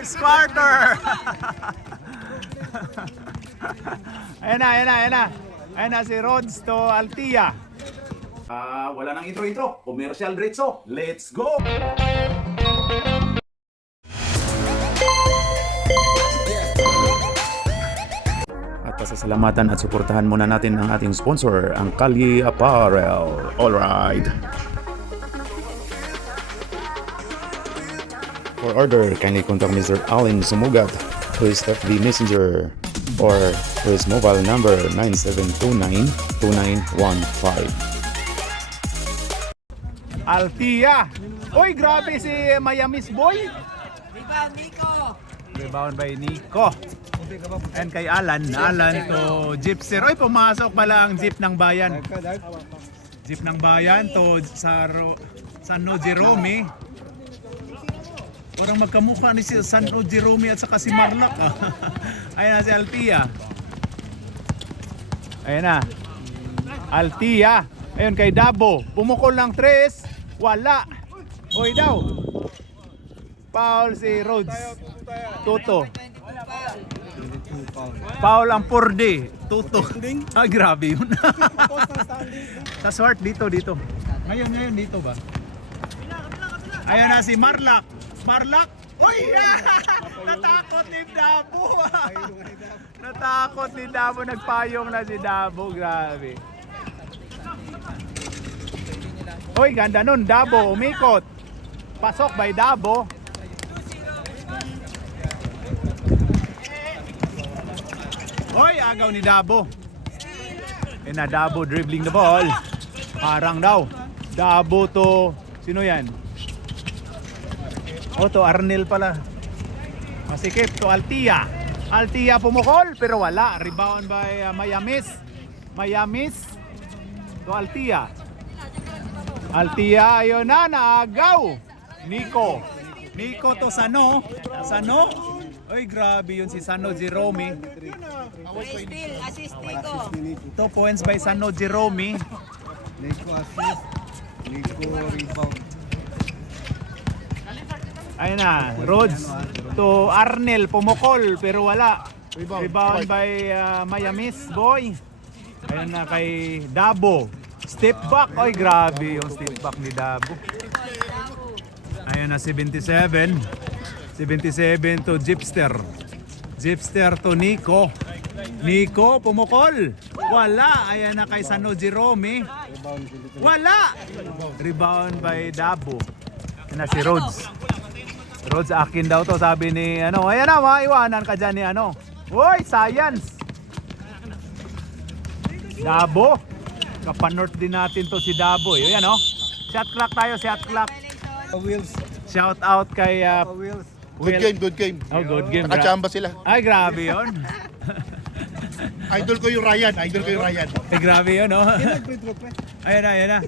First quarter! Ayan na, ayan na, ayan na. Ayan na si Rods to Altia. Wala nang intro-intro. Commercial diretso. Let's go! At pasasalamatan at suportahan muna natin ang ating sponsor, ang Kalye Apparel. Alright. For order, kindly contact Mr. Allen Sumugat to his FB Messenger or to his mobile number 9729-2915. Altia! Uy, grabe si Mayamis Boy! Rebound, Nico! Rebound by Nico. And kay Alan to Jeepster. Uy, pumasok pala ang jeep ng bayan. Jeep ng bayan to San Jerome. Parang magkamukha ni si San Jerome at saka si Marlac. Ayan na si Altia. Ayan na. Altia. Ayun kay Dabo. Pumukol ng 3. Wala. Oy daw. Foul si Rhodes. Tuto. Foul ang Purde. Tuto. Ah, grabe yun. Sa swart dito. Ngayon dito ba? Ayan na si Marlac. Marlac. Uy! Natakot ni Dabo. Natakot ni Dabo. Nagpayong na si Dabo. Grabe. Uy, ganda nun. Dabo, umikot. Pasok by Dabo. Uy, agaw ni Dabo. And na Dabo dribbling the ball. Harang daw. Dabo to, sino yan? O to Arnel pala. Masikip to Altia. Altia pumukol pero wala. Rebound by Mayamis. Mayamis to Altia. Altia, ayun na, naagaw. Nico to Sano. Ay, grabe yun si Sano Jerome. Assist Nico. 2 points by Sano Jerome. Nico assist. Nico rebound. Ayun na, Rhodes to Arnel, pumukol pero wala. Rebound by Mayamis Boy. Ayun na kay Dabo. Step back. Ay, grabe yung step back ni Dabo. Ayun na, 77 to Jeepster. Jeepster to Nico. Nico, pumukol. Wala. Ayan na kay Sano Jerome. Wala. Rebound by Dabo. Ayun na si Rhodes. Rhodes, akin daw to, sabi ni ano. Ayan na, maiwanan ka dyan ni ano. Uy, science. Dabo. Kapanort din natin to si Dabo. Ayan o. Shot clock tayo, shot clock. Wheels. Shout out kay Wheels. Good game. Oh, good game. Nakachamba sila. Ay, grabe yun. Idol ko yung Ryan. Ay, grabe yun, oh. Ayan na.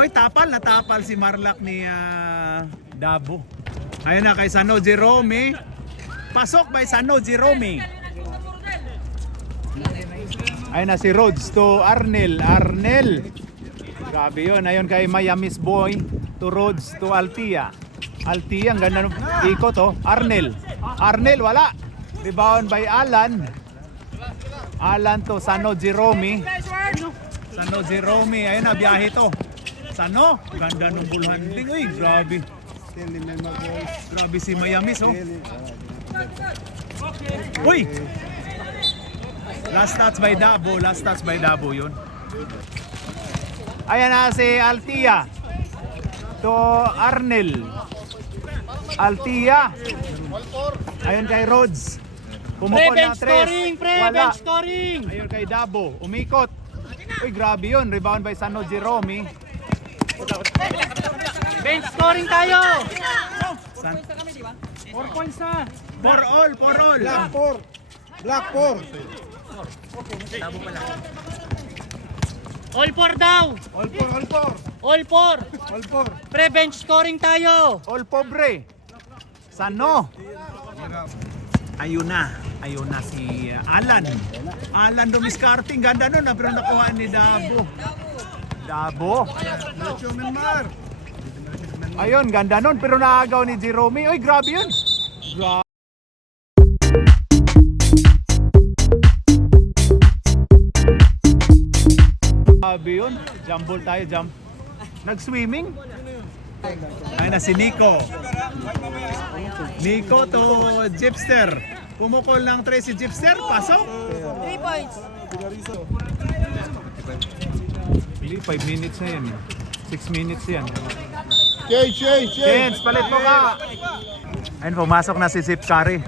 Oy, natapal si Marlac ni Dabo. Ayan na kay Sano Jerome. Pasok by Sano Jerome. Ayan na si Rhodes to Arnel. Grabe yun. Ayon kay Mayamis Boy to Rhodes to Altia. Altia, ang ganda ng ikot, oh. Arnel, wala. Rebound by Alan to Sano Jerome. Ayun na, biyahe to. Sano, ganda ng ball handling. Uy, grabe. Grabe si Mayamis, oh. Uy! Last touch by Dabo yun. Ayan na si Altia to Arnel. Altia. Ayun kay Rhodes. Pumukol ng 3. Wala. Ayun kay Dabo. Umikot. Uy, grabe yun. Rebound by Sano Jerome. Bench scoring tayo! 4 points na. For all. Black 4. All four daw! All four! Pre, bench scoring tayo! All pobre. Sano? Ayun na si Alan Dumiscarting. Ganda nun, pero nakuha ni Dabo. Ayun, ganda nun. Pero naagaw ni Jerome. Oy, grabe yun. Grabe yun. Jump ball tayo, jump. Nag-swimming. Ay na si Nico. Nico to Gypster. Pumukol ng 3 si Gypster. Pasok. 3 points. Hindi, 5 minutes na yan. 6 minutes yan. Change. Chance, palit mo ka. Ayun, pumasok na si Zip Curry.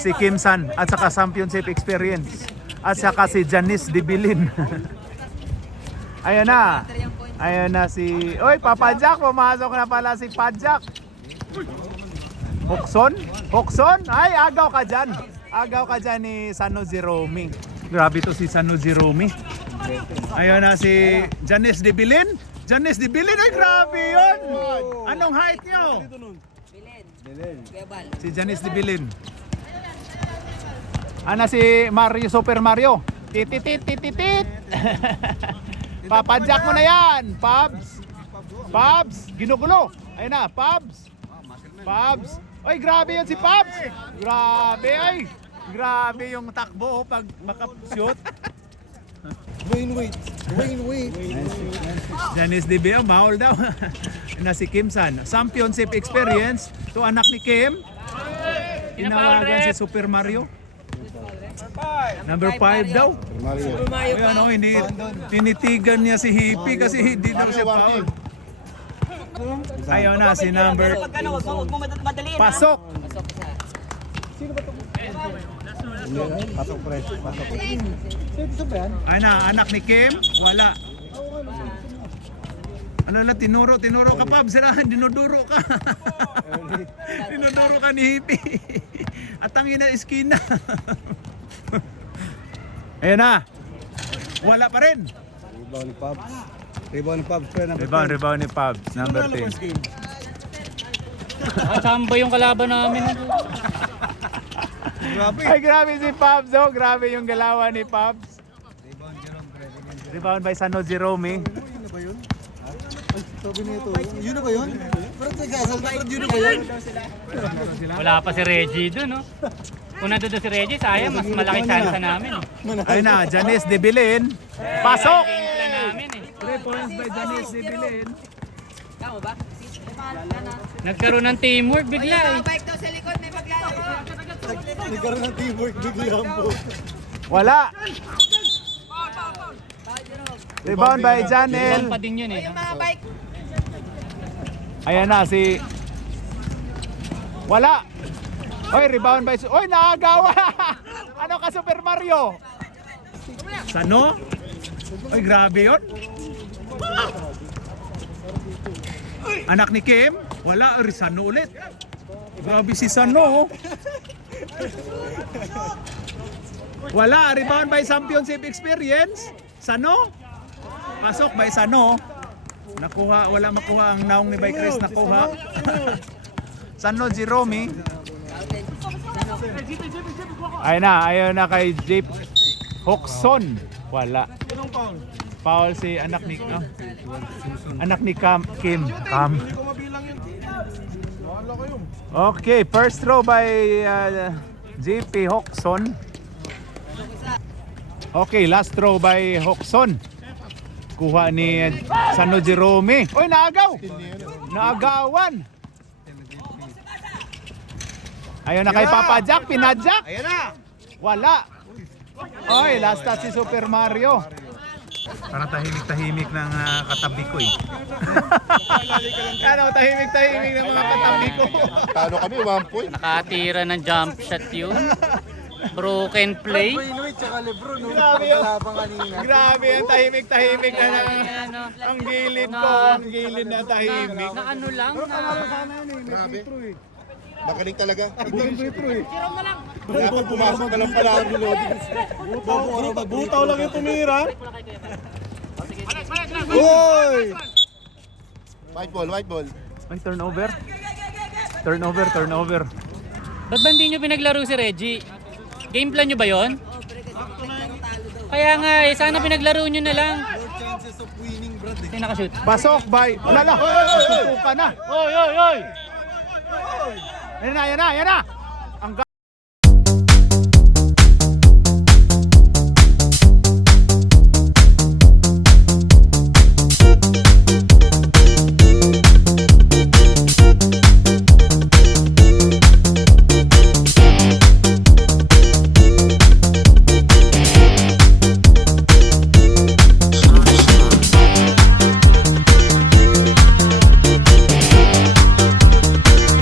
Si Kim San at saka championship experience. At saka si Janice Dibilin. Ayun na. Ayun na si... Oy, Papa Jack. Pumasok na pala si Pajak. Hokson? Ay, agaw ka dyan. Agaw ka dyan ni Sano Jerome. Grabe to si Sano Jerome. Ayun na si Janice Dibilin. Ay, grabe yun. Anong height nyo? Si Janice Dibilin. Ana si Mario, Super Mario. Tititit. Papadyak mo na yan, Pabs, ginugulo. Ayun na, Pabs. Oy, grabe yan si Pabs. Grabe yung takbo pag makap-shoot. Wayne Wait. Janice DB, bawal daw. Na si Kim San. Championship experience to anak ni Kim. Tinawagan si Super Mario. Number 5 daw. Ayun, tinitigan niya si Hippie kasi hindi daw siya foul. Ayaw na si number. Pasok. Pasok pre. Ay na, anak ni Kim, wala. Ano na, tinuro ka pa, dinuduro ka. Dinuduro ka ni Hippie. At ang ina iskina. Ayun na. Wala pa rin. Rebound ni Pabs pre. Rebound ni Pabs, number 10. Samba yung kalaban namin. Ay, grabe si Pabs, oh. Grabe yung galawan ni Pabs. Rebound by Sano Jerome. Sabi nito, yun na ba yun? Pero nag-asalta, yun na ba yun? Wala pa si Reggie dun, no? Kung nandun si Reggie, sayang, mas malaki chance namin. Ayun na, Janice Dibilin. Pasok! Game plan namin, 3 points by Janice Dibilin. Nagkaroon ng teamwork bigla, Bike daw sa likod, may paglalako. Nagkaroon ng teamwork biglang po. Wala. Rebound by Janel. Pa din yun, Yung mga bike. Ayan na si... Wala. Oy, rebound by... Oy, naagawa. Ano ka, Super Mario? Sano? Oy, grabe yun. Anak ni Kim? Wala, Sano ulit. Grabe si Sano. Wala, rebound by championship experience. Sano? Pasok by Sano. Nakuha, wala makuha ang naong ni Bay Chris nakuha. Sano Jerome. Ayun na kay Jeep Hokson. Wala. Foul si anak ni Kim. Okay, first throw by JP Hokson. Okay, last throw by Hokson. Kuha ni Sano Jerome. Oy, naagaw. Naagawan. Ayun na kay Papa Jack, pinadyak. Ayan na. Wala. Oy, last touch si Super Mario. Parang tahimik-tahimik ng katabi ko eh. Ano, tahimik-tahimik ng mga katabi ko. Talo kami, 1 point. Nakatira ng jump shot yun. Broken play. Grabe yun. Grabe yan, tahimik-tahimik na ang gilid ko. Ang gilid na tahimik. Na ano lang, Grabe. Magaling talaga. Dapat pumasok na lang pala ang reloading. Butaw lang yung tumira. Hoy! White ball. Ay, turnover. ba't ba hindi nyo pinaglaro si Reggie? Game plan nyo ba yon? Kaya nga sana pinaglaro nyo na lang. More chances of winning, brad eh. Sino nakashoot? Pasok by... Lala! Tutukan na! Oy, oy, oy! Yan na, yan na, yan na! Ang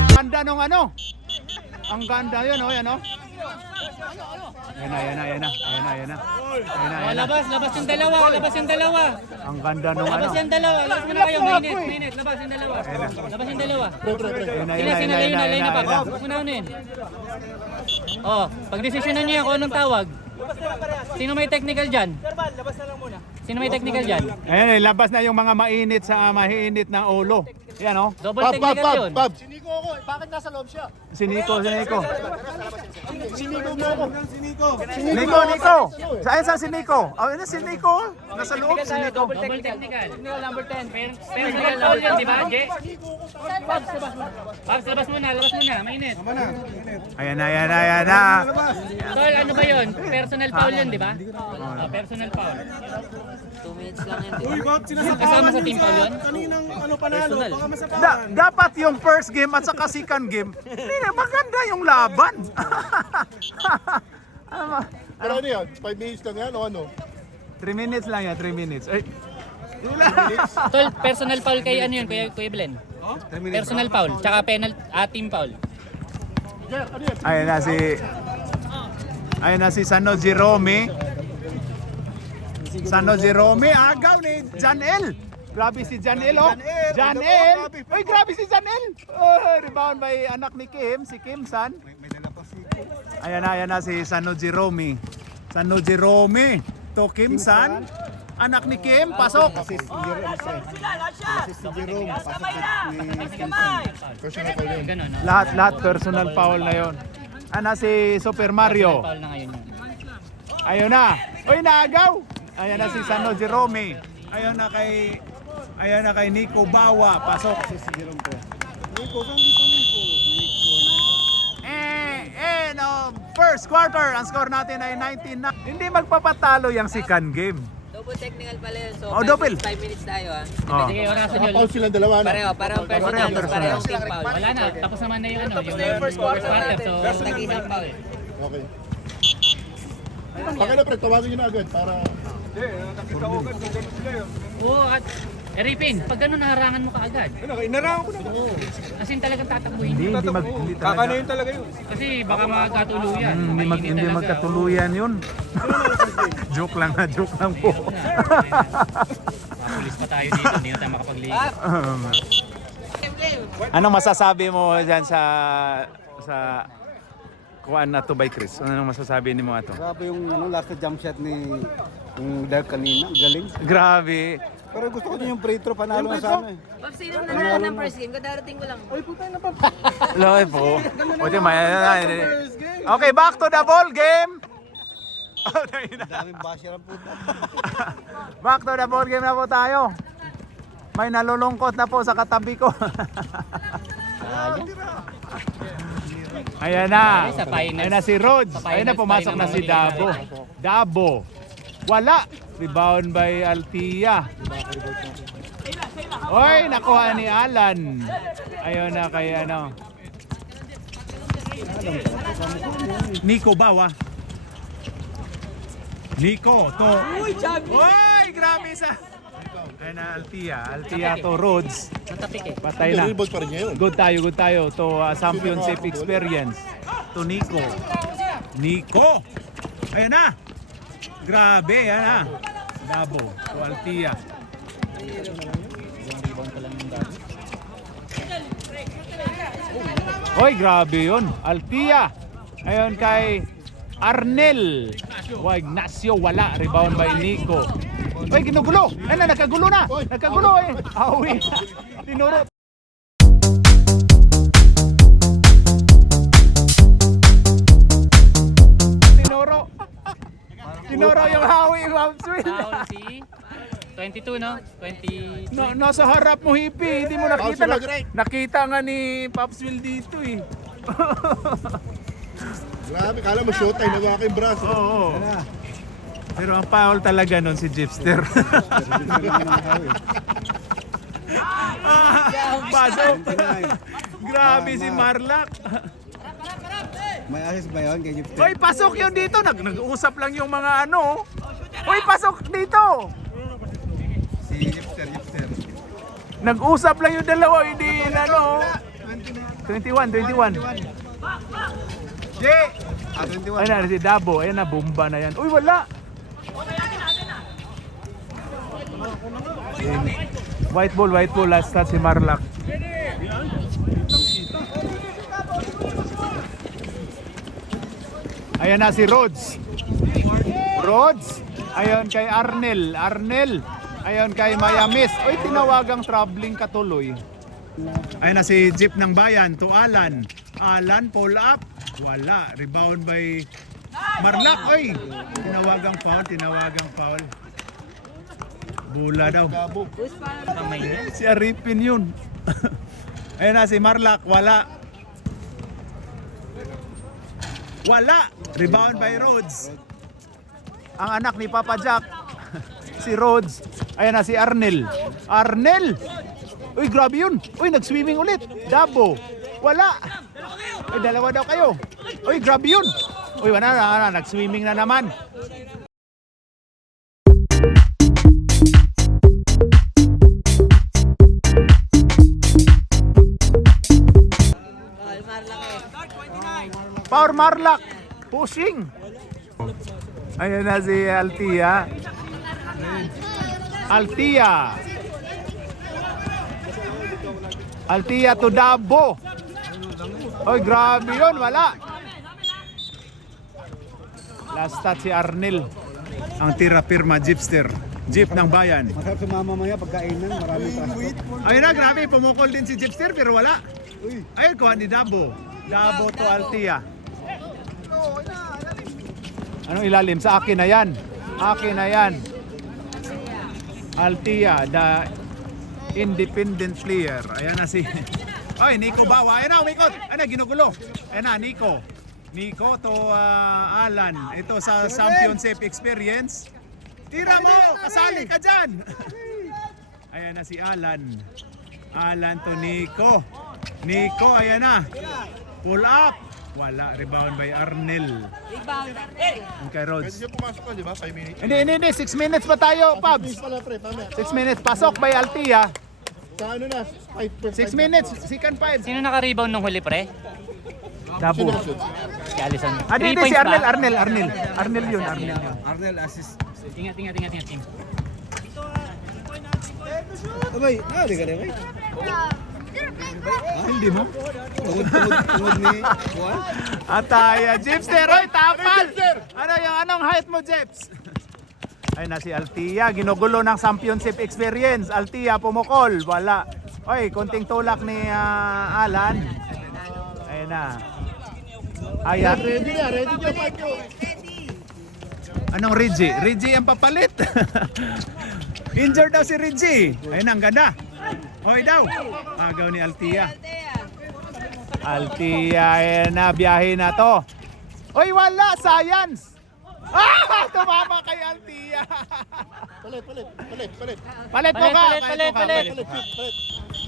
ganda nung ano? Ang ganda yun, oh, yan, oh. Yan na, yan na, yan na. Yan na, yan na. Yan na, Oh, yan na. labas yung dalawa, labas yung dalawa. Ang ganda nung ano. Labas yung dalawa, labas mo na kayo, minute, labas yung dalawa. Labas yung dalawa. Yan na, Sila, yan sila, na, yan na, line yan na na, pa. yan na. Huwag mo na unin. Oh, pag-desisyonan niya kung anong tawag. Sino may technical dyan? Sino may technical dyan? Ayan, eh, labas na yung mga mainit sa mainit na ulo. Yan, oh. Double Pab, technical yun. Pab. Si Nico, si Nico. Nico. Saan sa si Nico? Oh, yun na si Nico. Nasa loob si Nico. Double technical. Number 10. Technical foul yun, di ba, Jay? Pabs, labas muna, mainit. Ayan na, ayan na, ayan na. Tol, ano ba yun? Personal foul yun, di ba? Personal foul. 2 minutes lang yan. Kasama sa team foul yun? Personal. Dapat yung first game at saka second game, hindi na maganda yung laban. Pero ano yan? 5 minutes lang yan o ano? 3 minutes lang yan, 3 minutes. Ay, Tol, personal foul kay ano yun, Kuya Blen? Personal foul, tsaka team foul. Ayun na si Sano Jerome. Sano Jerome, agaw ni Janel. Grabe si Janel, oh. Janel. Uy, grabe si Janel. Oh, rebound by anak ni Kim, si Kim San. Ayan na si Sano Jerome. Sano Jerome to Kim San. Anak ni Kim, pasok. Personal foul yun. Ganon, no? Lahat personal foul na yon. Ana si Super Mario. Foul na ngayon yun. Ayun na. Uy, naagaw. Ayan na si Sano Jerome. Ayun na kay Nico Bawa. Pasok. No. First quarter, ang score natin ay 19 na. Hindi magpapatalo yung second game. Double technical pala yun. So, Oh, double. 5 minutes tayo ha. Oh. Sige, orasan Mga yun. foul silang dalawa na. Parehong personal, Pareho parehong team personal. foul. Wala na, tapos naman na yung ano, yung first quarter. So, Nag-isang foul. Okay. Pag ano pre, tawagin nyo na agad para... oo, at Ripin, pag gano'n naharangan mo kaagad. Inarangan ko na. As in talagang tatakbuhin Hindi yun. hindi talaga. talaga yun. Kasi baka magkatuluyan. Hindi Mainit talaga. magkatuluyan yun. Joke lang po. Mapulis pa tayo dito, hindi na tayo makapagligo. Anong masasabi mo dyan sa kuan na to by Chris? Anong masasabi ni mo ato? Grabe yung last na jump shot ni yung Dark kanina. Ang galing. Grabe. Pero gusto ko din yung free throw. Panalo na sana eh. Pag sino nanalo ng first game, kadarating ko lang. Loy po. Buti may okay, back to the ball game. Daming basher ang puta. Back to the ball game na po tayo. May nalulungkot na po sa katabi ko. Ayan na. Ayan na si Rhodes. Ayan na, pumasok na si Dabo. Dabo. Wala. Rebound by Altia. Oy, nakuha ni Alan. Ayun na kay ano. Nico Bawa. Nico to. Uy, grabe sa. Ayun na Altia. Altia to Rhodes. Natapik eh. Patay na. Rebound pa rin niya yun. Good tayo to championship experience. To Nico. Nico. Ayan na. Grabe, ayan na. Dabo, to Altia. Hoy, grabe yun. Altia. Ayun kay Arnel. Ignacio, wala. Rebound by Nico. Hoy, ginugulo. Ayun na, nagkagulo na. Nagkagulo eh. Awi. Tinuro. Tinuro yung hawi, Ma'am Sweet. Foul si 22, no? 20... Nasa harap mo, Hippie. Hindi mo nakita. Bounce na, Nakita nga ni Pops Will dito eh. Grabe, kala mo showtime, nawa yung braso. Oo. Pero ang foul talaga nun si Gypster. Pasok. Grabe si Marlak. May assist ba yun kay Gypster? Hoy, pasok yun dito. Nag-uusap lang yung mga ano. Hoy, pasok dito. Si Gypster. Nag-usap lang yung dalawa. Hindi na ano. 21. Jay! 21. Ayun na si Dabo. Ayun na, bomba na yan. Uy, wala. White ball. Last touch si Marlak. Ayan na si Rhodes. Ayon kay Arnel. Ayon kay Mayamis. Uy, tinawagang traveling katuloy. Ayan na si Jeep ng Bayan to Alan. Alan, pull up. Wala. Rebound by Marlak. Uy, tinawagang foul. Bula daw. Kamay niya. Si Aripin yun. Ayan na si Marlak. Wala. Rebound by Rhodes. Ang anak ni Papa Jack. Si Rhodes. Ayan na si Arnel. Uy, grabe yun. Uy, nag-swimming ulit. Dabo. Wala. Uy, dalawa daw kayo. Uy, grabe yun. Uy, wala na. Nag-swimming na naman. Power Marlak. Pushing. Ayan na si Altia. Altia to Dabo. Oy, grabe yun. Wala. Last touch si Arnel. Ang tira pirma Gypster. Jeep ng Bayan. Masarap sumama mamaya pagkainan. Maraming transport. Ayun na, grabe. Pumukol din si Gypster pero wala. Ayun, kuha ni Dabo. Dabo to Altia. Anong ilalim? Sa akin na yan. Altia, the independent player. Ayan na si... Ay, Nico Bawa. Ayan na, umikot. Ayan na, ginugulo. Ayan na, Nico to Alan. Ito sa championship experience. Tira mo! Kasali ka dyan! Ayan na si Alan. Alan to Nico. Ayan na. Pull up. Wala. Rebound by Arnel. Ang kay Rhodes. Pwede siya pumasok ka, di ba? 5 minutes. Hindi. 6 minutes pa tayo, Pabs. Pala, pre, tama. 6 minutes. Pasok by Altia. Sa ano na? 6 minutes. Second 5. Sino naka-rebound nung huli, pre? Dabo. Si Allison. Hindi, 3 points si ba? Arnel yun. Arnel assist. Ingat. Abay, di ka rin, Hindi mo? Tungod ni Juan. Ataya, Gypster. Oy, tapal! Anong height mo, Jeps? Ay na si Altia. Ginugulo ng championship experience. Altia, pumukol. Wala. Oy, konting tulak ni Alan. Ayun na. Ayan. Ready na, Paco. Anong Reggie? Reggie ang papalit. Injured daw si Reggie. Ayun na, ang ganda. Hoy daw. Agaw ni Altia. Ayan na, biyahe na to. Hoy, wala. Science. Tumama kay Altia. Palit. Palit mo ka. Palit.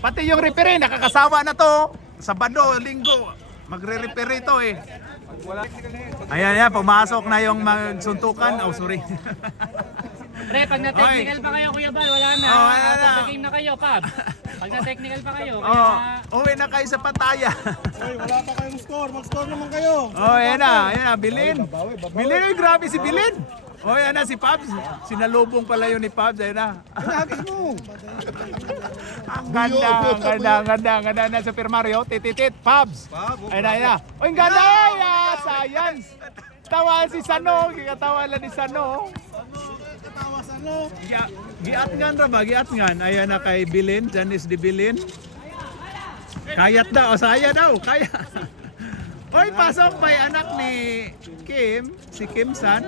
Pati yung referee, nakakasawa na to. Sabado, linggo. Magre-referee to eh. Ayan, pumasok na yung magsuntukan. Oh, sorry. Pre, pag na-technical pa kayo, Kuya Bal, wala na. Oh, wala na. Sa game na kayo, Pab. Pag na-technical pa kayo, Oh, kaya... uwi na kayo sa pataya. Ay, wala pa kayong score. Mag-score naman kayo. Oh, ayan na, Bilin. Bilin, grabe si Bilin. Oh, ayan na si Pabs. Sinalubong pala yun ni Pabs, ayan na. Hagis mo. Ang ganda na Super Mario. Tititit, Pabs. Ayan na. Oh, ang ganda, science. Tawa si Sano, kikatawa lang ni Sano. Giatngan ra ba? Giatngan. Ayan na kay Bilin, Janice de Bilin. Kayat daw, saya daw, kaya. Oy, pasok pa yung anak ni Kim, si Kim San.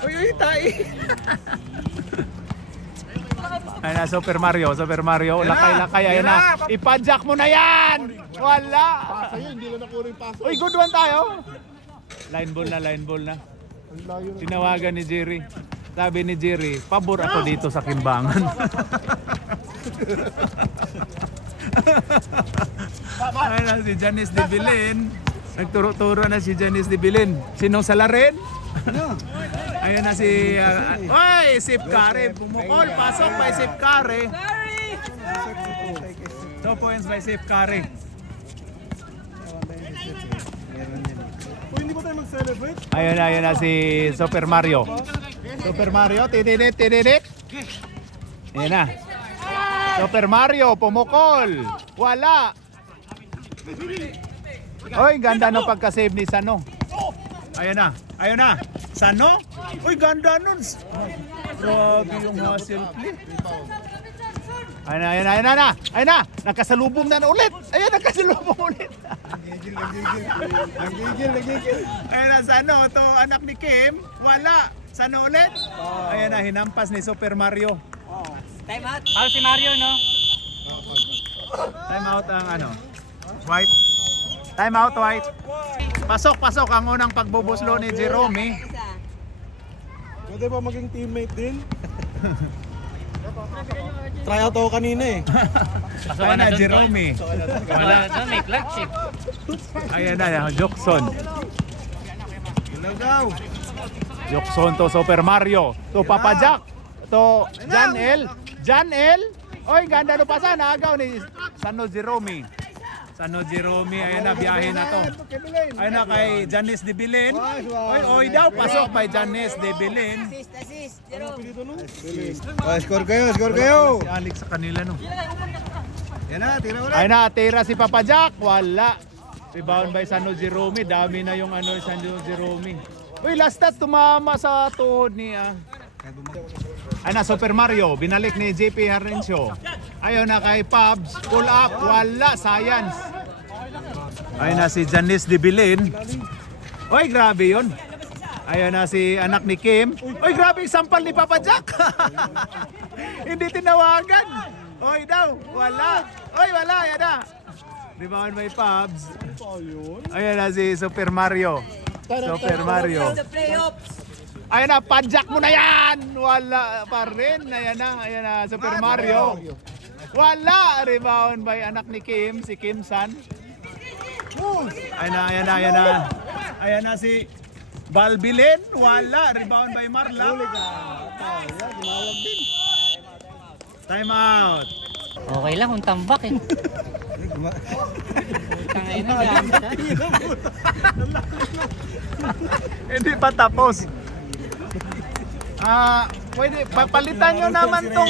Uy, tay. Ayun na, Super Mario. Lakay. Ayun na. Ipadjak mo na yan! Wala! Sa'yo, hindi lang nakuha yung paso. Uy, good one tayo. Line ball na. Ang layo na. Tinawagan ni Jerry. Sabi ni Jerry, pabor ako dito sa Kimbangan. Ayun na si Janice de Bilin. Nagturo-turo na si Janice de Bilin. Sinong Salarin? Ayun na si... Oy, Sip Kare. Pumukol. Pasok by Sip Kare. 2 points by Sip Kare. Hindi ba tayo mag-celebrate? Ayun na si Super Mario. Tididit. Ayun na. Super Mario, pumukol. Wala. Oy, ganda ng pagka-save ni Sano. Ayun na. Sano? Uy, ganda nun. Grabe yung hustle play. Ayun na. Nakasalubong na ulit. Nakasalubong ulit. Nagigil. Ayun na, Sano. Ito, anak ni Kim. Wala. Sano ulit? Ayun na, hinampas ni Super Mario. Time out. Foul si Mario, no? Time out ang White. Time out, White. Pasok ang unang pagbubuslo ni Jerome. Isa. Pwede ba maging teammate din? Try out ako kanina eh. Pasok Ayun na, doon, Jerome. Wala doon, may clock chip. Ayun na, Jokson. Ilagaw. Jokson to Super Mario. To Papa Jack. To Jan L. Oy, ganda no pasan. Agaw ni Sano Jerome. Ayun na, biyahe na to. Ayun na kay Janice de Bilin. Oy daw, pasok by Janice de Bilin. Assist. Jerome. Score kayo. Si Alex sa kanila no. Yan na, tira ulit. Ayun na, tira si Papa Jack. Wala. Rebound by Sano Jerome. Dami na yung Sano Jerome. Uy, last touch tumama sa tuhod ni Ayun na, Super Mario. Binalik ni JP Harrencio. Ayun na kay Pabs. Pull up. Wala. Science. Ayun na si Janice de Bilin. Uy, grabe yun. Ayun na si anak ni Kim. Uy, grabe yung sampal ni Papa Jack. Hindi tinawagan. Uy daw. Wala. Uy, wala. Ayun na. Rebound by Pabs. Ayun na si Super Mario. Super Mario. The playoffs. Ayun na, padjak mo na yan! Wala pa rin. Ayan na, Super Mario. Wala! Rebound by anak ni Kim, si Kim San. Ayan na si Balbilin. Wala! Rebound by Marla. Time out. Okay lang kung tambak eh. Tangay na yan. Hindi pa tapos. Pwede, papalitan nyo naman tong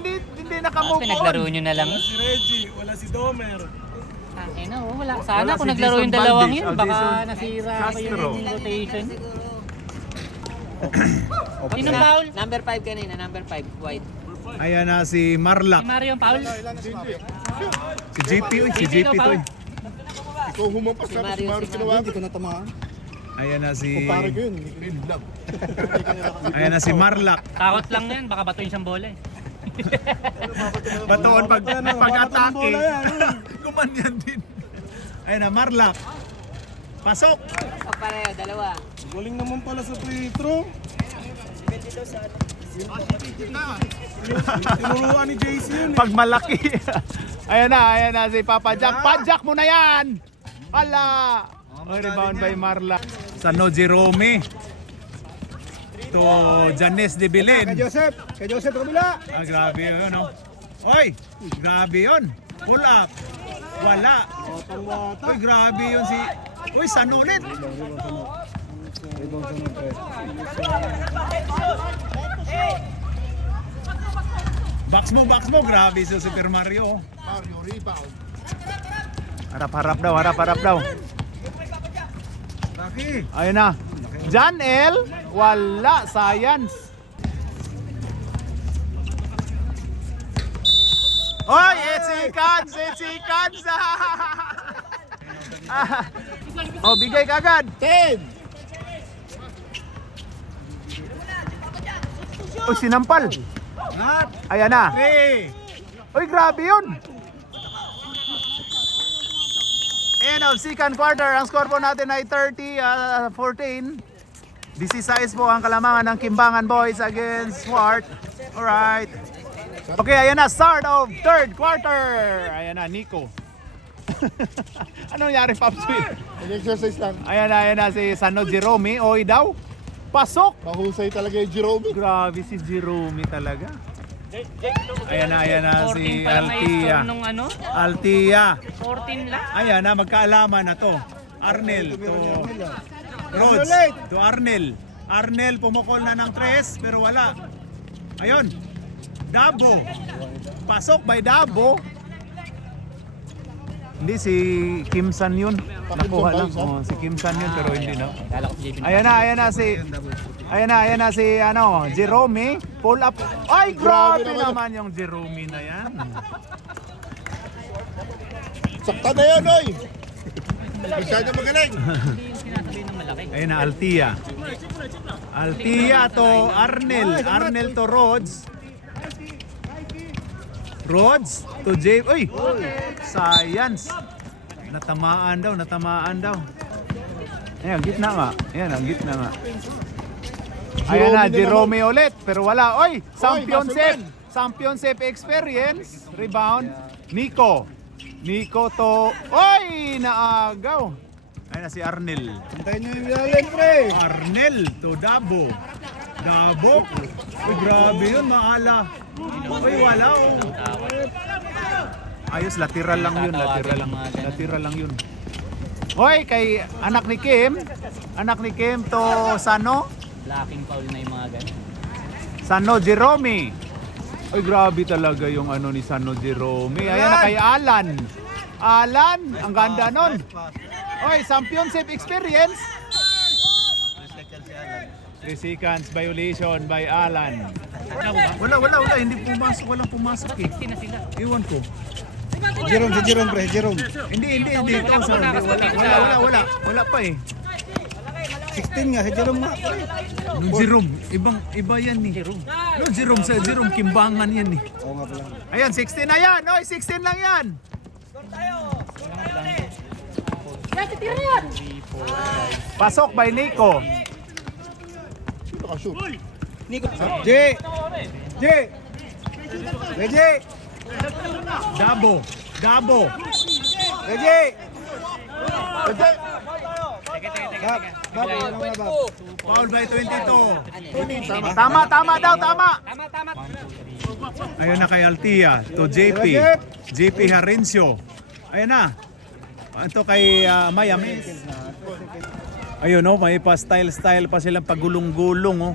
hindi nakamove Pinaglaro on. nyo na lang. Si Reggie, wala si Domer. Tangay na, wala. Sana Wala kung si naglaro Jason yung dalawang Valdez. yun, Oh, baka Jason nasira pa Castro. yung rotation. Siguro. Sinong foul? Number 5 kanina, number 5. White. Ayan na si Si Marlak. Mario yung foul? Si JP, si JP to. Ikaw humampas tapos si Mario tinawagan. Hindi ko natamaan. Ayan na si Pare ko yun, hindi lang. Ayan na si Marlak. Takot lang yan, baka batuin siyang bola eh. Batoon pag-atake. Gumanyan din. Ayan na, Marlak. Pasok. Pareho, dalawa. Galing naman pala sa free throw. Tinuruan ni JC yun. Pag malaki. Ayan na si Papa Jack. Padjak mo na yan. Hala. Rebound by Marlak. Sano Jerome. To Janice de Bilin. Kay Joseph kabila. Grabe yun, no? Oy, grabe yun. Pull up. Wala. Oy, grabe yun si... Uy, Sano ulit. Box mo. Grabe si Super Mario. Mario, rebound. Harap daw. Laki. Ayun na. Jan L. Wala. Science. Oy, it's Ikans. Oh, bigay ka agad. 10. Oh, sinampal. Ayan na. Uy, grabe yun. And of second quarter, ang score po natin ay 30-14. 16 po ang kalamangan ng Kimbangan Boys against Swart. Alright. Okay, ayan na. Start of third quarter. Ayan na, Nico. Ano nangyari, Popsweet? Nag-exercise lang. Ayan na si Sano Jerome. Oy daw. Pasok. Mahusay talaga yung Jerome. Grabe si Jerome talaga. Ayan na 14 si pa lang ay Altia. score nung ano? Altia. 14 lang. Ayan na, magkaalaman na to. Arnel to Rhodes to Arnel. Arnel pumukol na ng 3 pero wala. Ayun. Dabo. Pasok by Dabo. Hindi si Kim San yun. Nakuha lang. Oh, si Kim San yun pero hindi na. Kala ko si JP. Ayan na si ano, Jerome. Pull up. Ay, grabe naman yung Jerome na yan. Sakta na yan, oy! Masyado magaling. Hindi yung sinasabi ng malaki. Ayun na, Altia. Altia to Arnel. Arnel to Rhodes. Rhodes to Jay. Uy! Science. Natamaan daw. Ayan, gitna nga. Ayan, ang gitna nga. Ayan na, Jerome ulit. Pero wala. Oy! Championship experience. Rebound. Nico to... Oy! Naagaw. Ayan na si Arnel. Hintayin nyo yung ilalim, pre. Arnel to Dabo. Uy, grabe yun, maala. Uy, wala oh. Ayos, lateral lang yun. Lateral lang yun. Hoy, kay anak ni Kim to Sano. Blocking foul na yung mga ganun. Sano Jerome. Uy, grabe talaga yung ano ni Sano Jerome. Ayan na kay Alan. Ang ganda nun. Oy, championship experience. 3 seconds violation by Alan. Wala, hindi pumasok, walang pumasok eh. 16 na sila. Iwan ko. Jerome, pre, Jerome. Hindi. Wala pa na, kasi Wala pa eh. 16 nga, si Jerome nga. No, Jerome, iba yan eh. No, Jerome Kimbangan yan eh. Oo nga pala. Ayan, 16 na yan. Oy, 16 lang yan. Pasok by Nico. Sino ka-shoot? J! Reje! Dabo. Reje! Foul by 22. Tama daw. Ayun na kay Altia to JP Harencio. Ayun na. Ito kay Miami. Ayun oh, may pa style pa silang pagulong-gulong oh.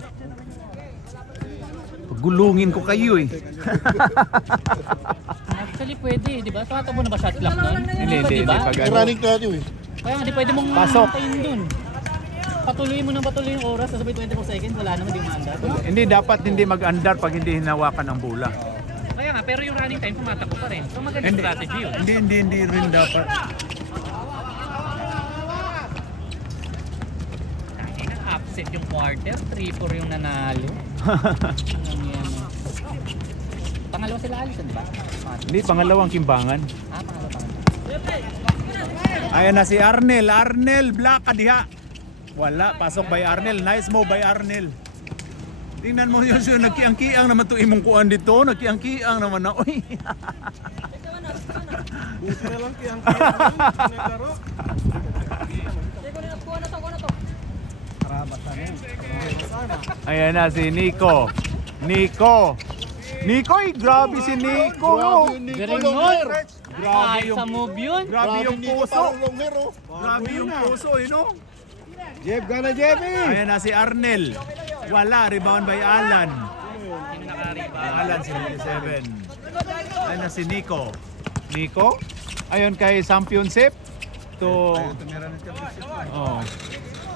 Pagulungin ko kayo eh. Actually pwede, di ba? Tumatakbo na ba shot clock nun? Hindi, Diba? pag ano. Running tayo eh. Kaya nga, di pwede mong Pasok. hintayin dun. Patuloy yung oras, sabay 24 seconds, wala naman, di maandar. Hindi dapat hindi mag-andar pag hindi hinawakan ang bola. Kaya nga, pero yung running time, tumatakbo pa rin. So magandang strategy yun. Hindi rin dapat. Kaya nga, upset yung quarter, 3-4 yung nanalo. Pangalawa sila Alison, di ba? Hindi, pangalawang Kimbangan. Pangalawa. Ayan na si Arnel, black kadiha. Wala, pasok by Arnel. Nice move by Arnel. Tingnan mo yun siya, nagkiang-kiang naman ito imong kuan dito. Nagkiang-kiang naman na. Uy. Buti na lang kiyang-kiyang. Naglaro. Ayan na si Nico, grabe si Nico. Grabe yung Nico Galing Longer. Ay, sa move yun. Grabe yung Nico puso. parang Longer oh. Grabe yung puso, no? Jeff, gana Jeffy! Ayan na si Arnel. Wala, rebound by Alan. Sino naka-rebound? Alan, 77. Ayan na si Nico. Ayun kay championship. To... Oh.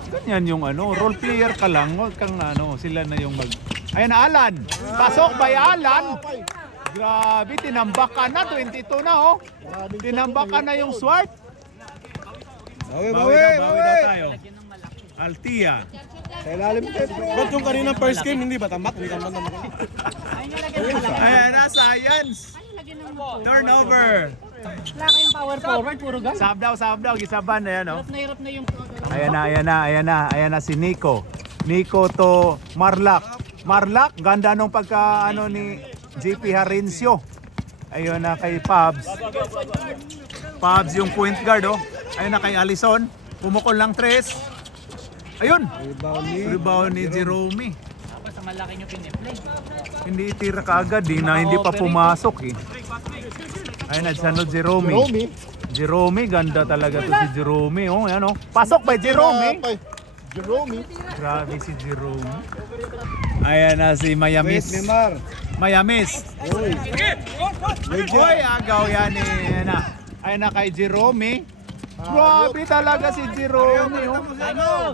Ganyan yung ano, role player ka lang. Huwag kang ano, sila na yung mag... Ayan na Alan. Pasok by Alan. Grabe, tinambakan na. 22 na oh. Tinambakan na yung Swart. Bawi daw tayo. Altia. Sa ilalim tayo. Ba't yung kaninang first game, hindi ba tambak? Hindi tambak. Ayan na, Science. Turnover. Wala kayong power forward, puro gas. Sab daw, gisaban na yan, oh. Hirap na yung... Ayan na si Nico. Nico to Marlac. Marlac, ganda nung pagka ano ni JP Harincio. Ayun na kay Pabs. Pabs yung point guard, oh. Ayun na kay Alison. Pumukol lang 3. Ayun. Rebound ni Jerome. Tapos sa malaki nyo piniplay. Hindi tira kaagad, hindi pa pumasok eh. Ayun na, Sano Jerome. Jerome, ganda talaga to si Jerome, oh. Ayan, oh. Pasok by Jerome. Jerome. Grabe si Jerome. Ayan na si Mayamis. Mayamis. Oy, agaw yan eh. Ayan na. Ayan na kay Jerome. Grabe talaga si Jerome. Oh.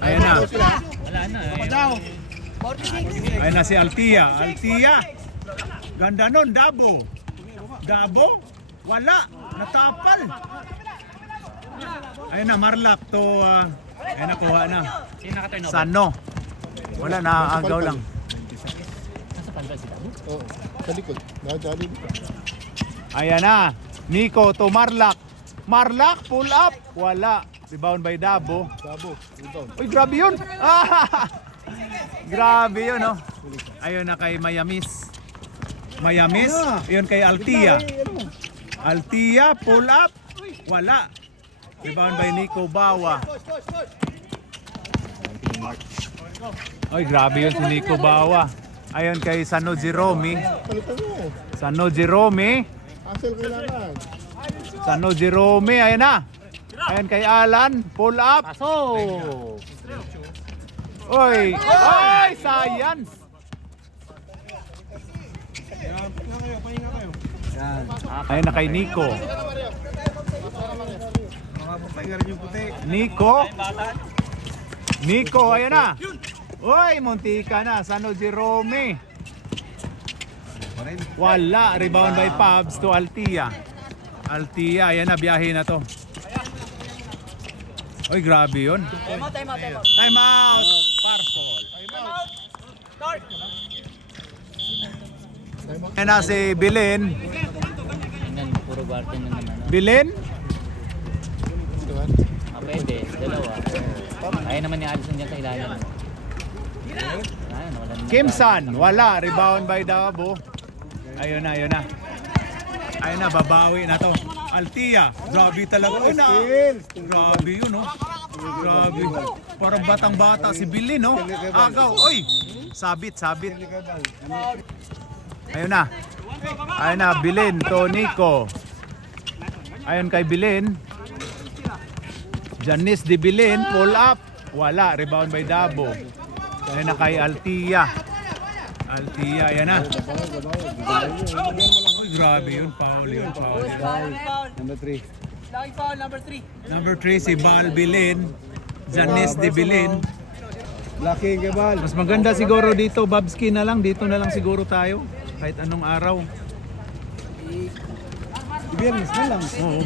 Ayan na. Wala na. Ayan na si Altia. Altia. Ganda nun, Dabo. Dabo. Wala. Natapal. Ayan na, Marlac to... ayan na, kuha na. Sino naka-turnover? Sano. Wala, naaagaw lang. Nasa palba si Dabo? Oo. Sa likod. Nakadali. Ayan na. Nico to Marlac. Marlac, pull up. Wala. Rebound by Dabo. Dabo. Rebound. Uy, grabe yun. Grabe yun, oh. Ayun na kay Mayamis. Mayamis. Yun kay Altia. Altia, pull up. Wala. Rebound by Nico Bawa. Ay, grabe yun si Nico Bawa. Ayun kay Sano Jerome. Palitan mo. Sano Jerome. Asel kailangan. Sano Jerome. Ayun na. Ayun kay Alan. Pull up. Pasok! Oy! Ay! Science! Ayun na kay Nico. Nico, ayun na. Uy, muntika na. Sano Jerome. Wala. Rebound by Pabs to Altia. Altia, ayan na. Biyahe na to. Uy, grabe yun. Time out. Parfol. Ayan na si Belen. Tingnan, puro garden na naman. Belen? Pwede, dalawa. Kaya naman ni Alison dyan sa ilalim. Ayun, wala na. Kimsan, wala. Rebound by Dabo. Ayun na, ayun na. Ayun na, babawi na to. Altia, grabe talaga. Ayun na. Grabe yun, oh. Grabe. Parang batang-bata si Billy, no? Agaw, oy. Sabit. Ayun na. Ayun na, Bilin to Nico. Ayun kay Bilin. Janice de Bilin, pull up. Wala, rebound by Dabo. Ayun na kay Altia. Altia, ayan na. Uy, grabe yun, foul yun, foul yun. Number 3 si Bal Bilin. Janice de Bilin. Laki kay Bal. Mas maganda siguro dito, Babski na lang. Dito na lang siguro tayo. Kahit anong araw. Biyernes na lang. Oo.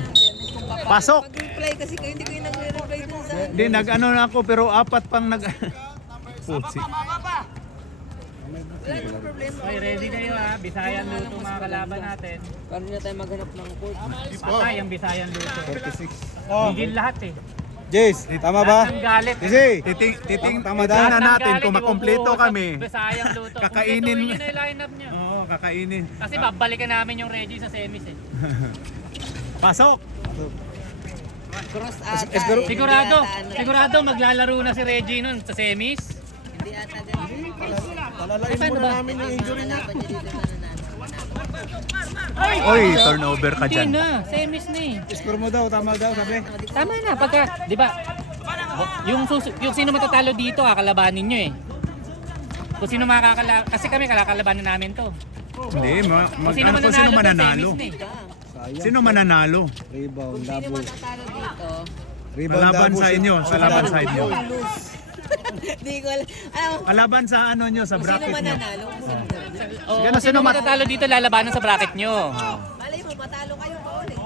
Pasok! Mag-reply kasi kayo, hindi kayo nag-reply dun sa... Hindi, nag-ano na ako pero 4 pang nag... Putsi. Wala nang problema. Okay, ready kayo ha. Bisayan luto mga kalaban natin. Paano na tayo maghanap ng court? Patay ang Bisayan luto. 46. Higil lahat eh. Jace, tama ba? Lahat ng galit. Kasi, Titingnan Lahat ng natin galit, kung makompleto ibubuhos sa kami. Bisayang luto. Kakainin. Kumpletuhin nyo na yung lineup nyo. Oo, kakainin. Kasi babalikan namin yung Reggie sa semis eh. Pasok! Cross ata. Sigurado maglalaro na si Reggie nun sa semis. Hindi ata ganun. Palalain muna namin yung injury niya. Oy, turnover ka Hindi dyan. na, semis na eh. score mo daw, tama daw, sabi. Tama na, pagka, di ba, yung sino matatalo dito, kakalabanin nyo eh. Kung sino makakalaban, kasi kami kakalabanin namin to. Hindi, Kung sino kung sino mananalo. semis na eh. Sino mananalo? Rebound, Sino double. man natalo dito? Rebound, Laban double. sa inyo, sa laban sa inyo. Hindi ko alam. Ano? Alaban sa ano nyo, sa Kung sino bracket nyo. mananalo? Oo, Gano'n, kung sino sino matatalo dito, lalabanan sa bracket nyo. Malay mo, matalo kayo pa ulit.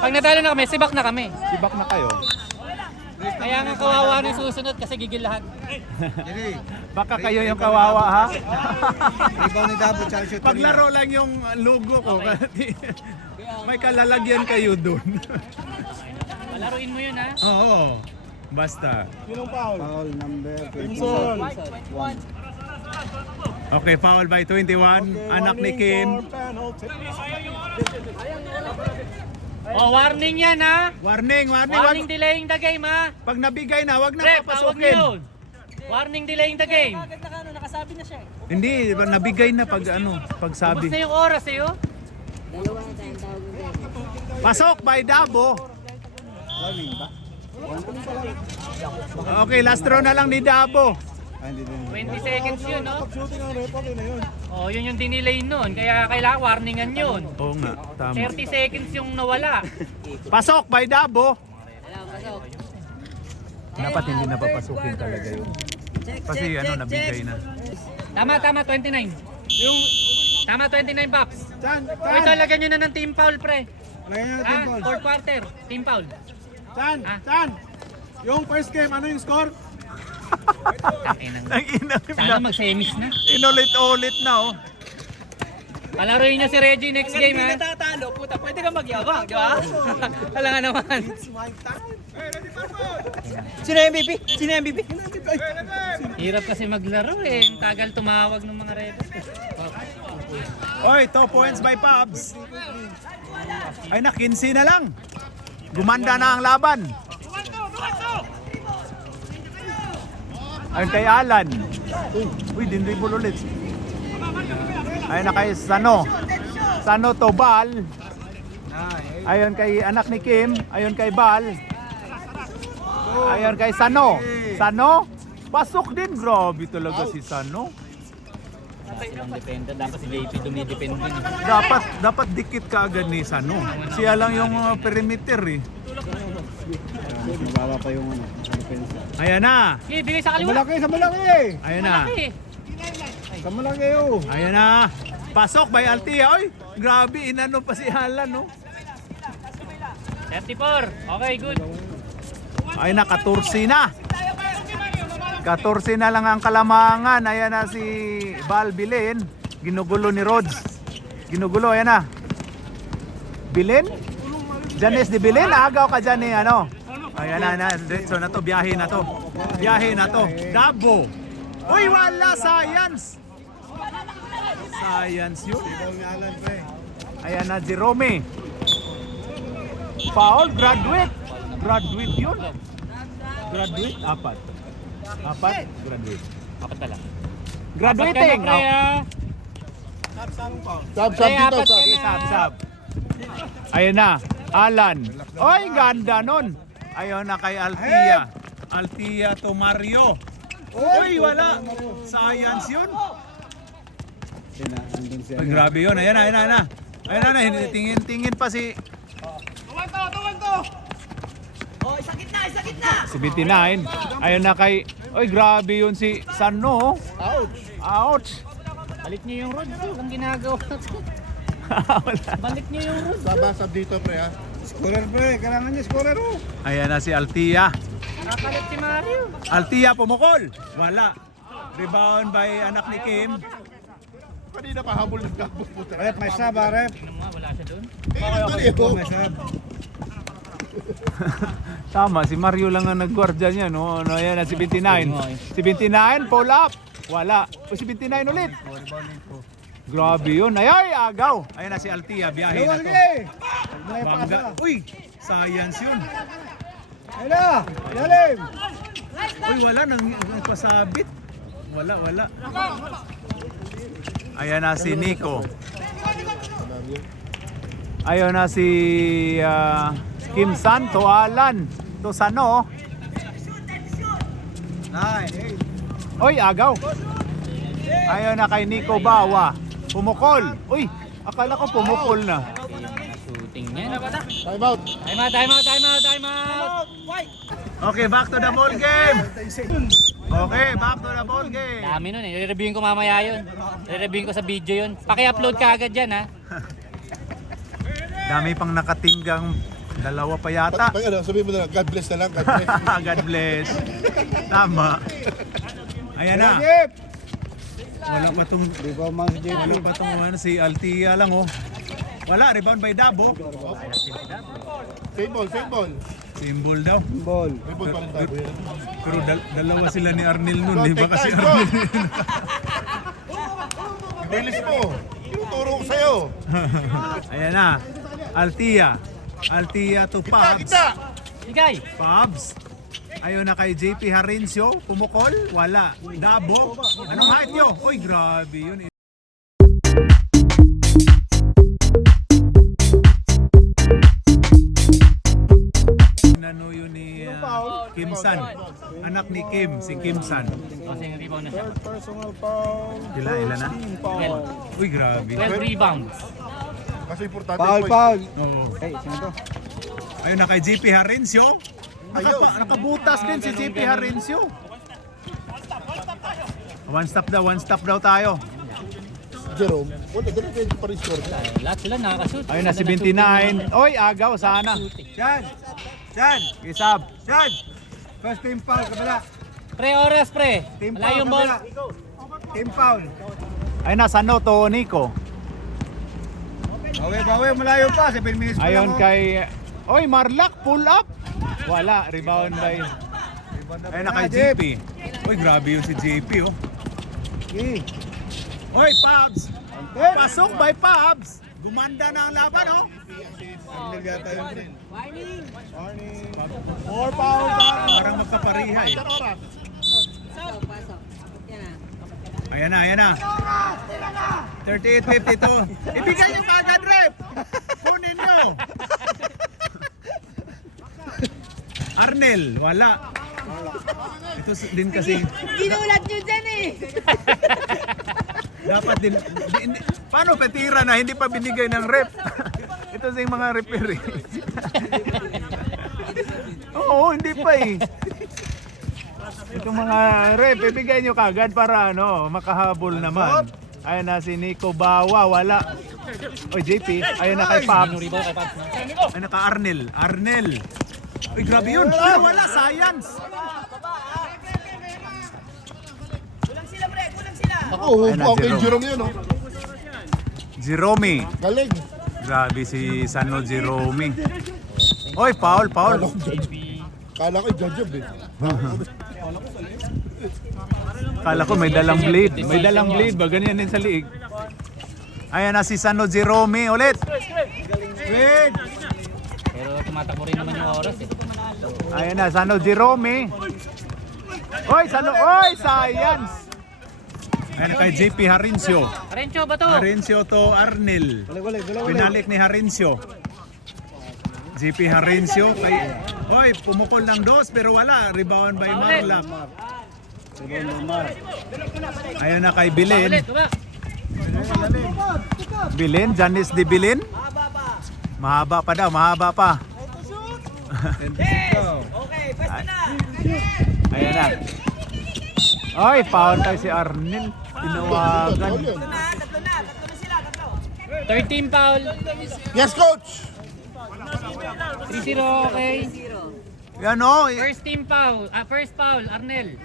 Pag natalo na kami, sibak na kami. Sibak na kayo. Kaya nga kawawa na yung susunod kasi gigil lahat. Baka kayo yung kawawa ha. Rebound ni Dabo, tsaka shoot. Paglaro lang yung logo ko. May kalalagyan kayo dun. Palaruin mo yun ha. Oo. Basta. Foul number 21. Okay, foul by 21. Anak ni Kim. Oh, warning yan ha. Warning. Warning delaying the game ha. Pag nabigay na, wag na Ref, tawag niyo papasukin. yun. Warning delaying the game. Hindi, nabigay na pag Basta sabi. yung oras eh oh. Dalawa na tayong tawag ng Pasok by Dabo. Okay, last throw na lang ni Dabo. Hindi din. 20 seconds yun no. Oh, yun yung dinelay nun. Kaya kailangan warningan yun. Oo nga, tama. 30 seconds yung nawala. Pasok by Dabo. Alam, pasok. Dapat hindi na papasukin talaga yun. Kasi nabigay na. Tama, 29. Tama, 29 Pops. Ito, lagyan nyo na ng team foul, pre. Ah, fourth quarter, team foul. Chan! Yung first game, ano yung score? Sana mag-semis na. Inulit-ulit na oh. Palaruin niya si Reggie next game, ha? Natatalo, puta, pwede ka magyabang, di ba? Wala nga naman. Sino MVP? Sino MVP? Hirap kasi maglaro eh. Ang tagal tumawag ng mga Rebels. Oy, 2 points by Pabs. Ay na, 15 na lang. Gumanda na ang laban. Ayun kay Alan. Uy, dinribol ulit. Ayun na kay Sano. Sano to Bal. Ayun kay anak ni Kim. Ayun kay Bal. Ayun kay Sano. Sano? Pasok din. Grabe talaga si Sano. Depende, dapat si JP dumidepende. Dapat dikit ka agad ni Sano. Siya lang yung perimeter eh. Mababa pa yung defense. Ayan na. Okay, bigay sa kaliwa. Sa malaki! Ayan na. Malaki. Sa malaki oh! Ayan na. Pasok by Altia. Oy, grabe inano pa si Alan no. 34. Okay, good. Ayun na, 14 na. 14 na lang ang kalamangan. Ayan na si Bal Bilin. Ginugulo ni Rods. Ginugulo, ayan na. Bilin? Janes di Bilin, agaw ka dyan ni ano. Ayan na, diretso na to, biyahe na to. Biyahe na to. Dabo. Uy, wala, science. Science yun. Ayan na, Jerome. Foul, graduate. Graduate yun. Graduate, apat, graduate. Apat na lang. Graduating. Sab dito, sab. Sab. Ayan na, Alan. Oy, ganda nun. Ayun na kay Altia. Altia to Mario. Uy, wala. Science yun. Ay, grabe yun. Ayan na. Ayan na. Tingin pa si... Oh, isa gitna! Si 79. Ayun na kay... Oy, grabe yun si Sano. Ouch. Balik niyo yung road kung ginagawa. Balik niyo yung road. Sab dito, pre, ha? Scorer pre, kailangan niya scorer oh! Ayan na si Altia. Nakalit si Mario. Altia pumukol. Wala. Rebound by anak ni Kim. Kanina pa habol ng gabos, puta. Rep, may sub ah, rep! Ano nga, wala siya doon. May sub! Tama, si Mario lang ang nagguardia niya, no? Ano, ayan na, si 29. Si 29, pull up. Wala. O si 29 ulit. Grabe yun. Ay, agaw. Ayan na si Altia, biyahe na to. Bangga. Uy, science yun. Ayun na! Ilalim! Uy, wala nang pasabit. Wala. Ayan na si Nico. Ayan na si Kim Santo, Alan. To Sano. Uy, agaw. Ayan na kay Nico Bawa. Pumukol. Uy, akala ko pumukol na. Shooting niya. Time out. Time out. Okay, back to the ball game. Okay, back to the ball game. Dami nun eh. I-reviewin ko mamaya yun. I-reviewin ko sa video yun. Paki-upload ka agad dyan ha. Dami pang nakatinggang dalawa pa yata. Sabihin mo na lang, God bless na lang, God bless. God bless. Tama. Ayan na. Jeep! Wala pa tong Rebound man si Jeep. Wala pa tong ano, si Altia lang oh. Wala, rebound by Dabo. Same ball. Symbol daw. Ball. May ball pa rin tayo. Pero dalawa sila ni Arnel nun, di ba Take kasi time, Arnel? Bilis mo. Tinuturo ko sa'yo. Ayan na. Altia to Kita, Pabs. kita. Ikay! Pabs. Ayun na kay JP Harencio. Pumukol. Wala. Dabo. Anong height nyo? Uy, grabe yun. Nano yun ni Kim San. Anak ni Kim, si Kim San. Kasi rebound na siya. Personal foul. Ilan na? Uy, grabe. 12 rebounds. Kasi importante Foul, boys. foul. Oo. Hey, sino to? Ayun na kay JP Harencio. Nakabutas din si JP Harencio. One stop daw tayo. Jerome. Wala, ganun kayo pa rin score. Lahat sila nakakashoot. Ayun na si 29. Oy, agaw sana. Jan! Jan! Isab. Jan! First team foul, kabila. Pre, oras pre. Team Wala foul, yung ball. kabila. Team foul. Ayun na Sano to Nico. Bawi, malayo pa. 7 minutes pa Ayun lang, oh. kay Oy, Marlak pull up. Wala, rebound by. Ayun na kay JP. Oy, grabe yun si JP oh. Okay. Oy, Pabs. Pasok by Pabs. Gumanda na ang laban oh. Arnel yata yun. Warning! Morning. 4 fouls. Parang magkapariha eh. Pasok, pasok. Abot yan Ayan na. 38-52. Ibigay niyo kagad, rep. Kunin niyo. Arnel, wala. Ito din kasi, Ginulat nyo dyan eh! dapat din, paano petira na hindi pa binigay ng rep? Ito sa mga referee. Oo, hindi pa eh. Itong mga rep, ibigay nyo kagad para ano, makahabol naman. Ayun na si Nico Bawa, wala. Oy, JP, ayun na kay Pabs. Yung rebound kay Pabs. Ayun na ka Arnel. Uy, grabe yun. Pero wala, science. Ako, Ayun na, okay, Jerome. Jerome yun, oh. Jerome. Galing. Grabe si Sano Jerome. Oy, foul. Kala ko judge eh. Kala ko may dalang blade. May dalang blade ba? Ganyan din sa liig. Ayan na si Sano Jerome ulit. Wait. Pero tumatakbo rin naman yung oras eh. Ayan na, Sano Jerome. Oy, Sano. Oy, science. Ayan kay JP Harencio. Arencho ba to? Harencio to Arnel. Pinalik ni Harencio. JP Harencio kay Oy, pumukol ng dos pero wala. Rebound by Marlak. Ayan na kay Bilen. Ulit, baba. Bilen, Janice de Bilen. Mahaba pa daw, mahaba pa. Ayan na. Oy, foul tayo si Arnel. Tinawagan. 13 foul. Yes, coach! 3-0, okay. Yan o. First team foul. First foul, Arnel.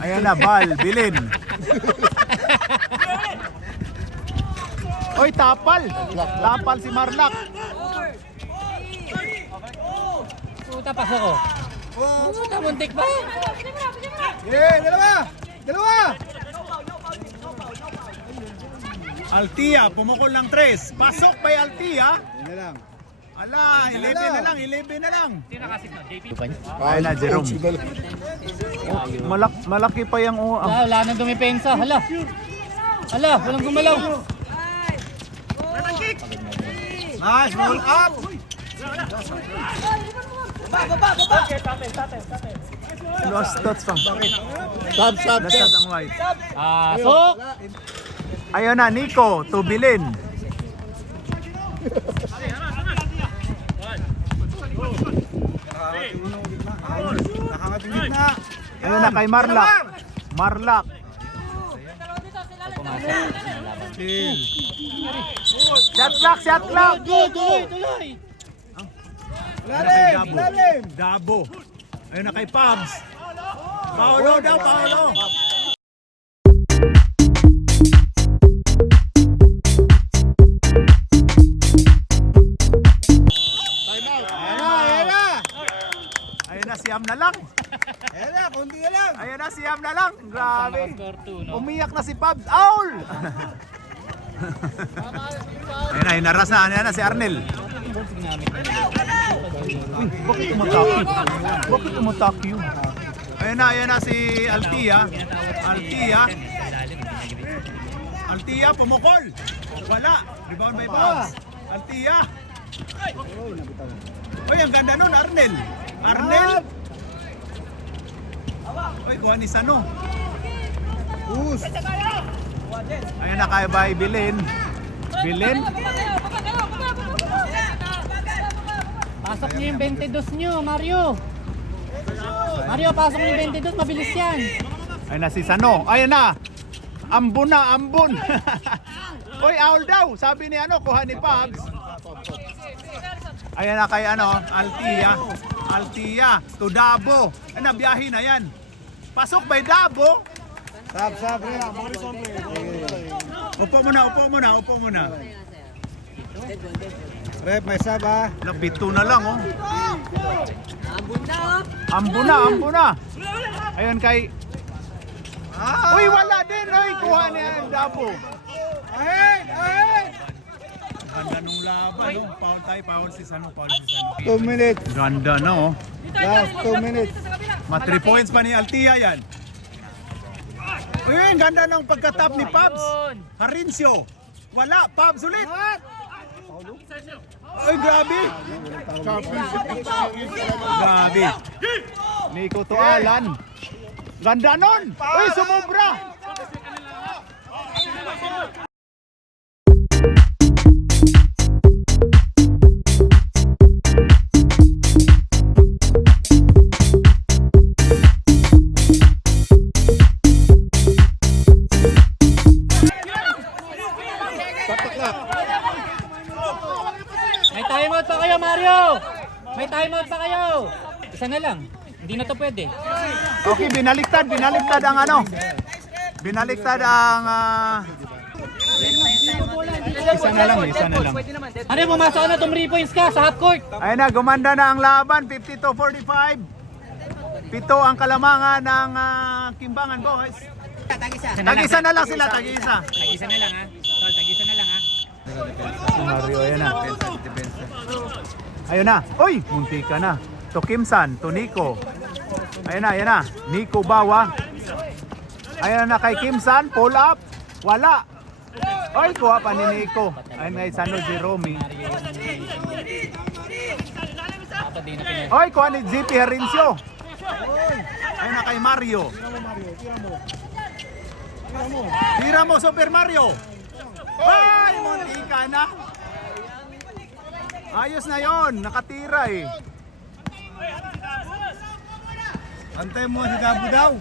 Ayan na, bal, Bilen. Oy, tapal. Tapal si Marlak. Puta, pasok ko. Puta, muntik ba? Yeah, dalawa! Altia, pumukol ng 3. Pasok by Altia. Yan na lang. Ala, 11 na lang. Sino nakasit na? JP? Ayun na, Jerome. Malaki pa yung Wala nang dumipensa. Hala, walang gumalaw. Nice, roll up! lost touch pang. Sab. Last touch ang white. Sok! Ayun na, Nico, to Bilen. Nakakatingin na. Ayun na kay Marlak. Marlak. Shot clock. Tuloy! Ayun na kay Dabo. Ayun na kay Pabs. Paulo daw, Paulo. siyam na lang. Ayan na, konti na lang. Ayan na, siyam na lang. Grabe. Score 2, no? Umiyak na si Pabs. Aul! Ayan na, naras na. Ayan na si Arnel. Uy, bakit umatake? Bakit umatake yun? Ayan na si Altia. Altia, pumukol. Wala. Rebound by Pabs. Altia. Uy, ang ganda nun, Arnel. Uy, kuha ni Sano. Ayan na kaya ba Bilin? Pasok niyo yung 22 niyo, Mario. Mario, pasok niyo yung 22, mabilis yan. Ayan na si Sano. Ayan na. Ambon. Uy, aul daw. Sabi ni kuha ni Pabs. Ayan na kay Altia to Dabo. Ay, nabiyahe na yan. Pasok by Dabo. Sab, pre. Morrison, pre. Upo muna. Rep, may sab, ha? Napito na lang, oh. Ambon na. Ayun kay... Uy, wala din. Uy, kuha niya ang Dabo. Ganda nung laban, no? Foul si Sano. 2 minutes. Ganda na, oh. Last 2 minutes. 3 points pa ni Altia yan. Uy, ang ganda ng pagkatap ni Pabs. Harincio. Wala, Pabs ulit. Uy, grabe. Nico to Alan. Ganda nun. Uy, sumobra. May timeout pa kayo, Mario. May timeout pa kayo. Isa na lang. Hindi na to pwede. Okay, binaliktad ang Binaliktad ang... Isa na lang. Ano, pumasok na, 3 points ka sa half court. Ayun na, gumanda na ang laban, 52-45. 7 ang kalamangan ng Kimbangan Boys. Tag-isa na lang sila, tag-isa. Tag-isa na lang, ha. Tol, tag-isa na lang, ha. Mario, ayun na. Ayun na. Uy, munti ka na. To Kimsan, to Nico. Ayun na. Nico Bawa. Ayun na kay Kimsan, pull up. Wala. Oy, kuha pa ni Nico. Ayun nga Sano Jerome. Oy, kuha ni GP Harincio. Ayun na kay Mario. Tira mo, Super Mario. Ay, munti ka na. Ayos na yon, nakatira eh. Antay mo si Dabo daw.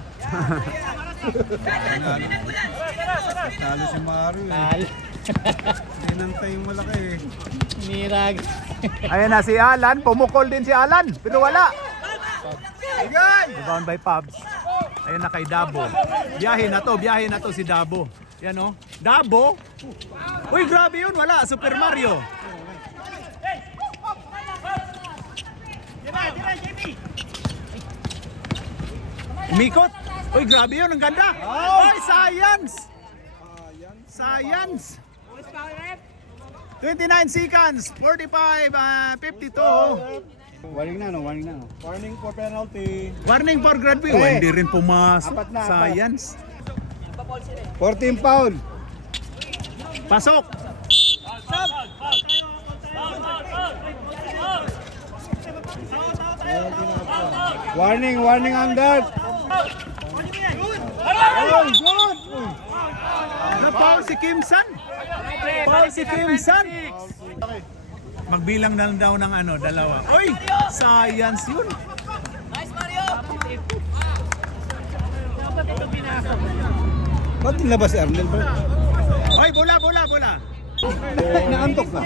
Talo si Mario, eh. Hinantay yung malaki, eh. Mirag. Ayun na si Alan, pumukol din si Alan, pero wala. Rebound by Pabs. Ayun na kay Dabo. Biyahe na to si Dabo. Yan o. Dabo. Uy, grabe yun. Wala. Super Mario. Umikot. Uy, grabe yun. Ang ganda. Uy, science. 29 seconds. 45, 52. Warning na, no? Warning for penalty. Warning for grade B. Hindi rin pumasok. Science. 14 foul. Pasok. Warning on that. Oh, good. Foul si Kimsan. Magbilang na lang daw ng dalawa. Oy, science yun. Ba't nilabas si Arnel, bro? Oy, bola. Naantok na.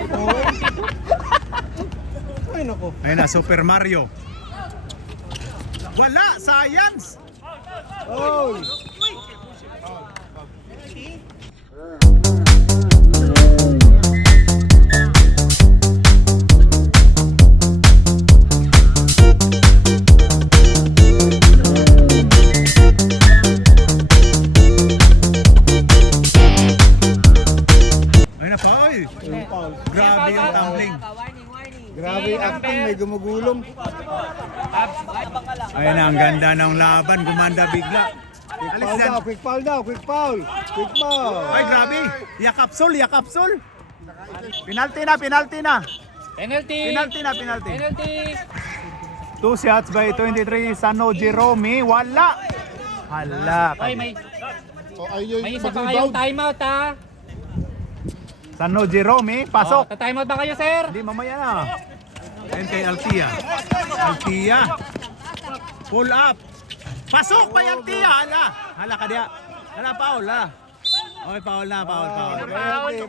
Ay, naku. Ayun na, Super Mario. Wala, science. Oh. may gumugulong. Ayun na, ang ganda ng laban. Gumanda bigla. Alis yan. Quick foul daw, quick foul. Quick foul. Ay, grabe. Yakapsul, yakapsul. Penalty na, penalty na. Penalty. Penalty na, penalty. Penalty. 2 shots by 23 Sano Jerome. Wala. Hala. Oy, may O, ayun may yung isa pa kayong mag-rebound. timeout ha. Sano Jerome. Pasok. Oh, ta-timeout ba kayo, sir? Hindi, mamaya na. Ayun kay Altia. Altia. Pull up. Pasok pa yung Altia. Hala. Hala ka diya. Hala, foul. Hala. Okay, foul na, foul.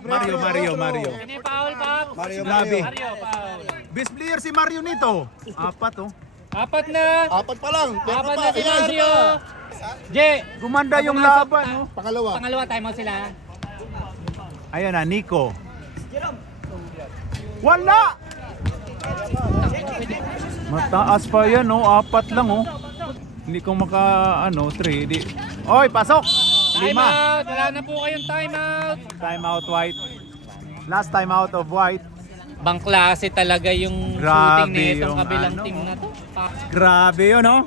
Mario. Ano yung foul, Pop? Grabe. Mario, foul. Best player si Mario nito. Apat, oh. Apat na. Apat pa lang. Pero Apat pa. na si Ayan, isa Mario. pa. Je, Gumanda yung laban, oh. Pangalawa. pangalawa timeout sila. Ayan na, Nico. Wala! Mataas pa yan, oh. Apat lang, oh. Hindi ko maka, 3. Di. Oy, pasok! 5. Timeout. Wala na po kayong timeout. Time out, White. Last time out of White. Bang klase talaga yung Grabe shooting nitong yung kabilang ano, team na to. Grabe yun, oh.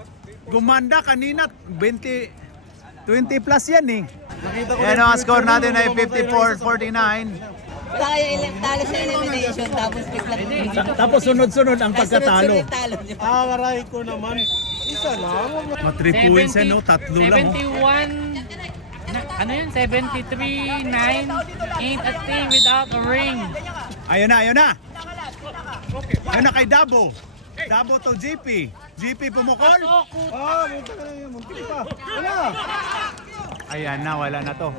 Gumanda kanina, 20 plus yan, eh. Yan, ang score natin ay 54-49. Talo sa elimination, tapos biglang Tapos sunod-sunod ang pagkatalo. sunod-sunod talo nyo. Aray ko naman. Isa lang. Mga 3 points yan, no? Tatlo lang, oh. 71 ano yun? 73-9 ain't a thing without a ring. Ayun na, ayun na. Ayun na kay Dabo. Dabo to GP. GP pumukol. Muntik ka na yun. Muntik pa. Wala. Ayan na, wala na to.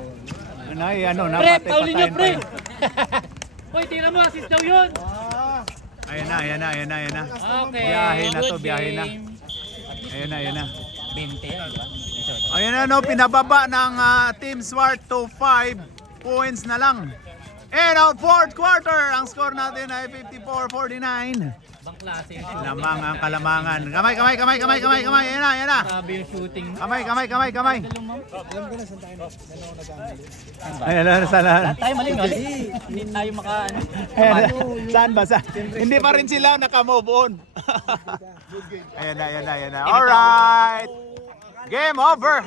Ay, Pre, napatay paulin nyo, pre! pa. Hoy, tira mo, assist daw yun! Ayun na, ayun na, ayun na, ayun na. Okay, Biyahe na to, good biyahe na. game. Ayun na, ayun na. 20 yan, di ba? Ayun na, no, pinababa ng Team Swart to 5 points na lang. And our fourth quarter, ang score natin ay 54-49. Bang klase. Lamang ang kalamangan. Kamay. Ayun na, ayun na. Grabe yung shooting. Kamay. Alam ko na saan tayo nagkamali. Ayun na, sana. Tayo mali. Hindi tayo maka... Saan ba? Hindi pa rin sila naka-move on. Ayan na. Alright. Game over.